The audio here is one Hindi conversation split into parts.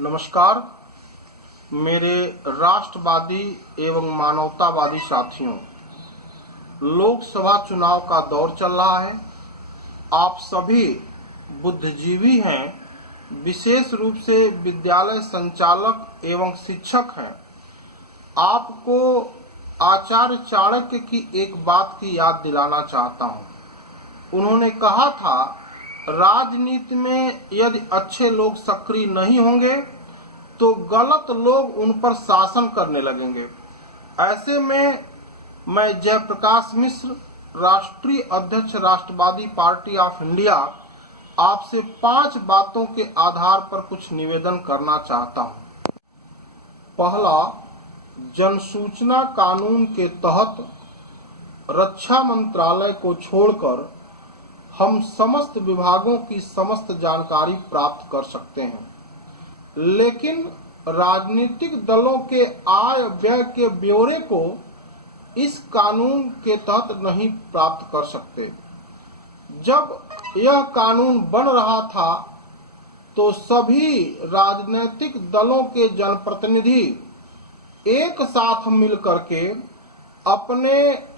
नमस्कार मेरे राष्ट्रवादी एवं मानवतावादी साथियों। लोकसभा चुनाव का दौर चल रहा है। आप सभी बुद्धिजीवी हैं, विशेष रूप से विद्यालय संचालक एवं शिक्षक हैं। आपको आचार्य चाणक्य की एक बात की याद दिलाना चाहता हूं। उन्होंने कहा था, राजनीति में यदि अच्छे लोग सक्रिय नहीं होंगे तो गलत लोग उन पर शासन करने लगेंगे। ऐसे में मैं जयप्रकाश मिश्र, राष्ट्रीय अध्यक्ष राष्ट्रवादी पार्टी ऑफ इंडिया, आपसे 5 बातों के आधार पर कुछ निवेदन करना चाहता हूं। पहला, जनसूचना कानून के तहत रक्षा मंत्रालय को छोड़कर हम समस्त विभागों की समस्त जानकारी प्राप्त कर सकते हैं, लेकिन राजनीतिक दलों के आय व्यय के ब्यौरे को इस कानून के तहत नहीं प्राप्त कर सकते। जब यह कानून बन रहा था तो सभी राजनीतिक दलों के जनप्रतिनिधि एक साथ मिलकर के अपने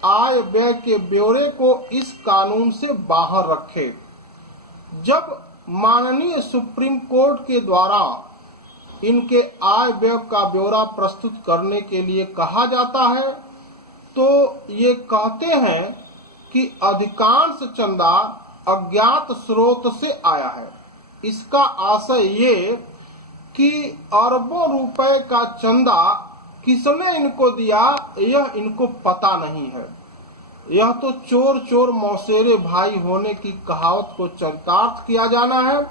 आय व्यय के ब्यौरे को इस कानून से बाहर रखे। जब माननीय सुप्रीम कोर्ट के द्वारा इनके आय व्यय का ब्यौरा प्रस्तुत करने के लिए कहा जाता है तो ये कहते हैं कि अधिकांश चंदा अज्ञात स्रोत से आया है। इसका आशय ये कि अरबों रुपए का चंदा किसने इनको दिया यह इनको पता नहीं है। यह तो चोर चोर मौसेरे भाई होने की कहावत को चरितार्थ किया जाना है।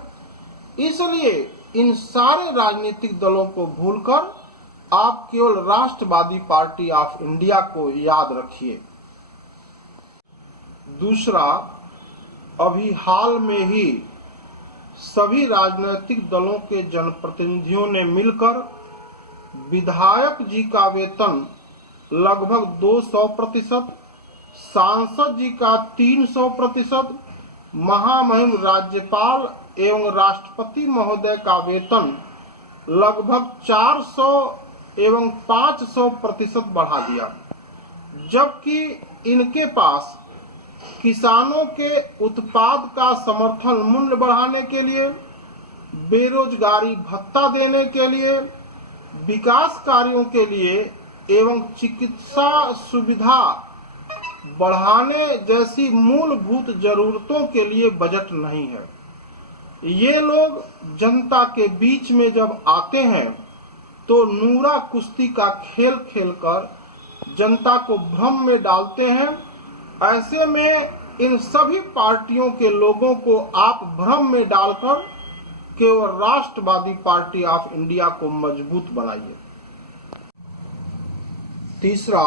इसलिए इन सारे राजनीतिक दलों को भूलकर आप केवल राष्ट्रवादी पार्टी ऑफ इंडिया को याद रखिए। दूसरा, अभी हाल में ही सभी राजनीतिक दलों के जनप्रतिनिधियों ने मिलकर विधायक जी का वेतन लगभग 200%, सांसद जी का 300%, महामहिम राज्यपाल एवं राष्ट्रपति महोदय का वेतन लगभग 400 एवं 500% बढ़ा दिया, जबकि इनके पास किसानों के उत्पाद का समर्थन मूल्य बढ़ाने के लिए, बेरोजगारी भत्ता देने के लिए, विकास कार्यों के लिए एवं चिकित्सा सुविधा बढ़ाने जैसी मूलभूत जरूरतों के लिए बजट नहीं है। ये लोग जनता के बीच में जब आते हैं तो नूरा कुश्ती का खेल खेलकर जनता को भ्रम में डालते हैं। ऐसे में इन सभी पार्टियों के लोगों को आप भ्रम में डालकर केवल राष्ट्रवादी पार्टी ऑफ इंडिया को मजबूत बनाइए। तीसरा,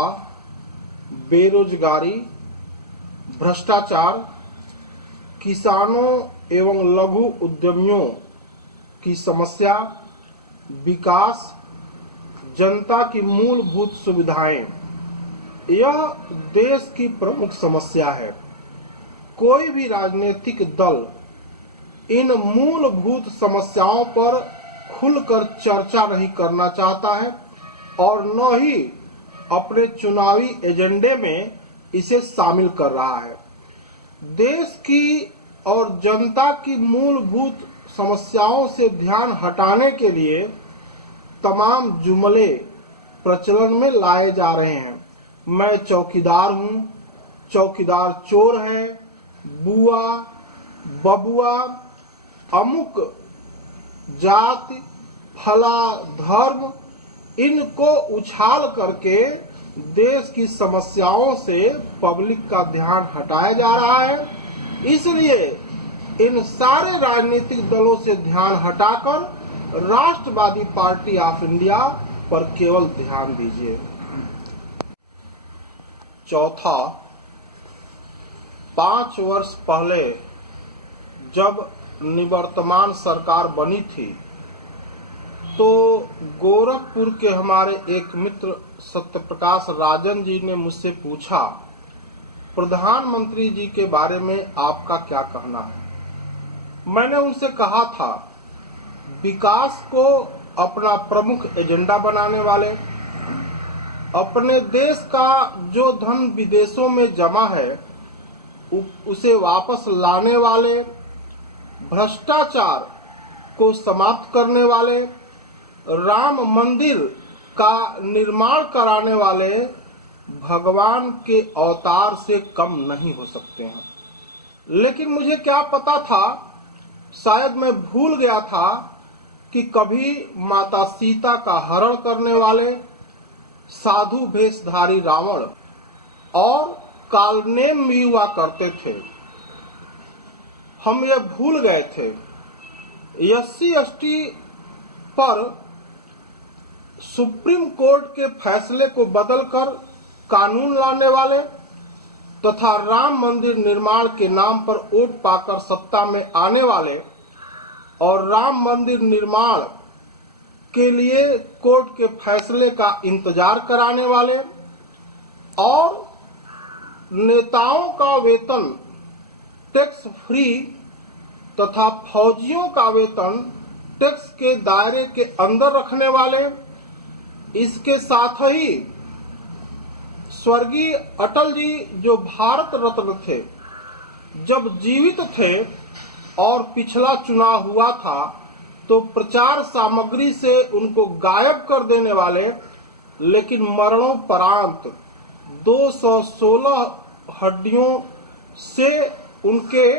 बेरोजगारी, भ्रष्टाचार, किसानों एवं लघु उद्यमियों की समस्या, विकास, जनता की मूलभूत सुविधाएं, यह देश की प्रमुख समस्या है। कोई भी राजनीतिक दल इन मूलभूत समस्याओं पर खुलकर चर्चा नहीं करना चाहता है और न ही अपने चुनावी एजेंडे में इसे शामिल कर रहा है। देश की और जनता की मूलभूत समस्याओं से ध्यान हटाने के लिए तमाम जुमले प्रचलन में लाए जा रहे हैं। मैं चौकीदार हूं, चौकीदार चोर है, बुआ, बबुआ, अमुक जाति, फला धर्म, इनको उछाल करके देश की समस्याओं से पब्लिक का ध्यान हटाया जा रहा है। इसलिए इन सारे राजनीतिक दलों से ध्यान हटाकर राष्ट्रवादी पार्टी ऑफ इंडिया पर केवल ध्यान दीजिए। चौथा, 5 वर्ष पहले जब निवर्तमान सरकार बनी थी तो गोरखपुर के हमारे एक मित्र सत्यप्रकाश राजन जी ने मुझसे पूछा, प्रधानमंत्री जी के बारे में आपका क्या कहना है। मैंने उनसे कहा था, विकास को अपना प्रमुख एजेंडा बनाने वाले, अपने देश का जो धन विदेशों में जमा है उसे वापस लाने वाले, भ्रष्टाचार को समाप्त करने वाले, राम मंदिर का निर्माण कराने वाले भगवान के अवतार से कम नहीं हो सकते हैं। लेकिन मुझे क्या पता था, शायद मैं भूल गया था कि कभी माता सीता का हरण करने वाले साधु भेषधारी रावण और कालनेम भी हुआ करते थे। हम ये भूल गए थे। SC/ST पर सुप्रीम कोर्ट के फैसले को बदलकर कानून लाने वाले तथा राम मंदिर निर्माण के नाम पर वोट पाकर सत्ता में आने वाले और राम मंदिर निर्माण के लिए कोर्ट के फैसले का इंतजार कराने वाले और नेताओं का वेतन टैक्स फ्री तथा फौजियों का वेतन टैक्स के दायरे के अंदर रखने वाले, इसके साथ ही स्वर्गीय अटल जी जो भारत रत्न थे, जब जीवित थे और पिछला चुनाव हुआ था तो प्रचार सामग्री से उनको गायब कर देने वाले, लेकिन मरणोपरांत 216 हड्डियों से उनके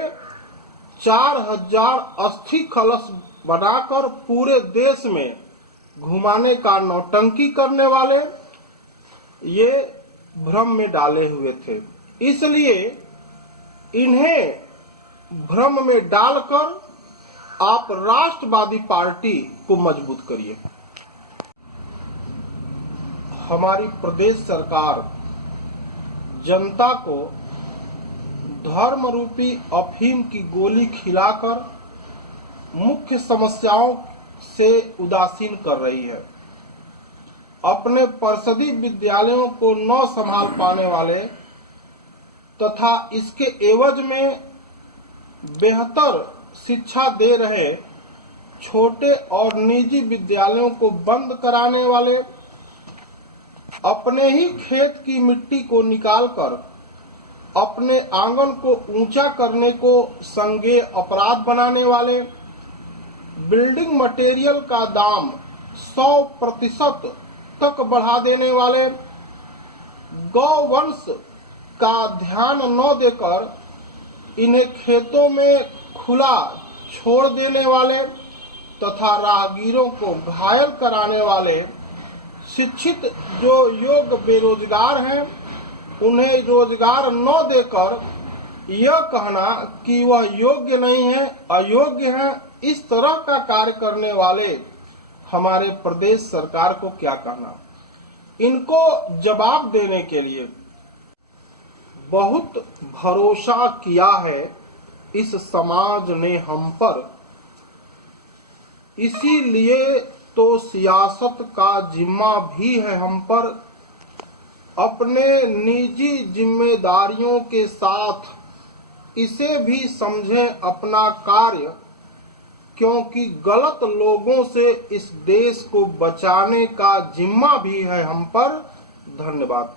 4000 अस्थि कलश बनाकर पूरे देश में घुमाने का नौटंकी करने वाले ये भ्रम में डाले हुए थे। इसलिए इन्हें भ्रम में डालकर आप राष्ट्रवादी पार्टी को मजबूत करिए। हमारी प्रदेश सरकार जनता को धर्म रूपी अफीम की गोली खिलाकर मुख्य समस्याओं से उदासीन कर रही है। अपने परिषदीय विद्यालयों को न संभाल पाने वाले तथा इसके एवज में बेहतर शिक्षा दे रहे छोटे और निजी विद्यालयों को बंद कराने वाले, अपने ही खेत की मिट्टी को निकालकर अपने आंगन को ऊंचा करने को संज्ञेय अपराध बनाने वाले, बिल्डिंग मटेरियल का दाम 100% तक बढ़ा देने वाले, गौवंश का ध्यान न देकर इन्हें खेतों में खुला छोड़ देने वाले तथा राहगीरों को घायल कराने वाले, शिक्षित जो योग्य बेरोजगार हैं उन्हें रोजगार न देकर यह कहना कि वह योग्य नहीं है, अयोग्य है, इस तरह का कार्य करने वाले हमारे प्रदेश सरकार को क्या कहना। इनको जवाब देने के लिए बहुत भरोसा किया है इस समाज ने हम पर, इसीलिए तो सियासत का जिम्मा भी है हम पर। अपने निजी जिम्मेदारियों के साथ इसे भी समझें अपना कार्य, क्योंकि गलत लोगों से इस देश को बचाने का जिम्मा भी है हम पर। धन्यवाद।